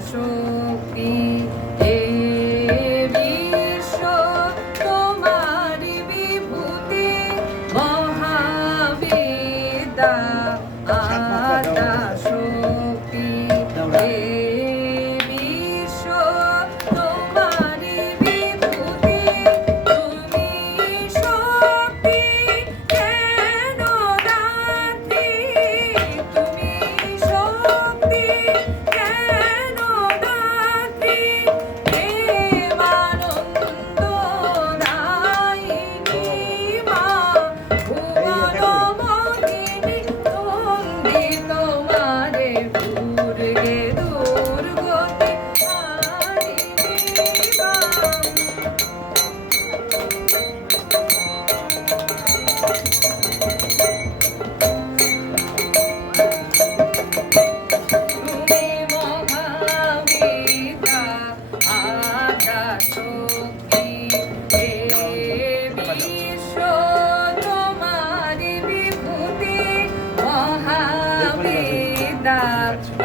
so the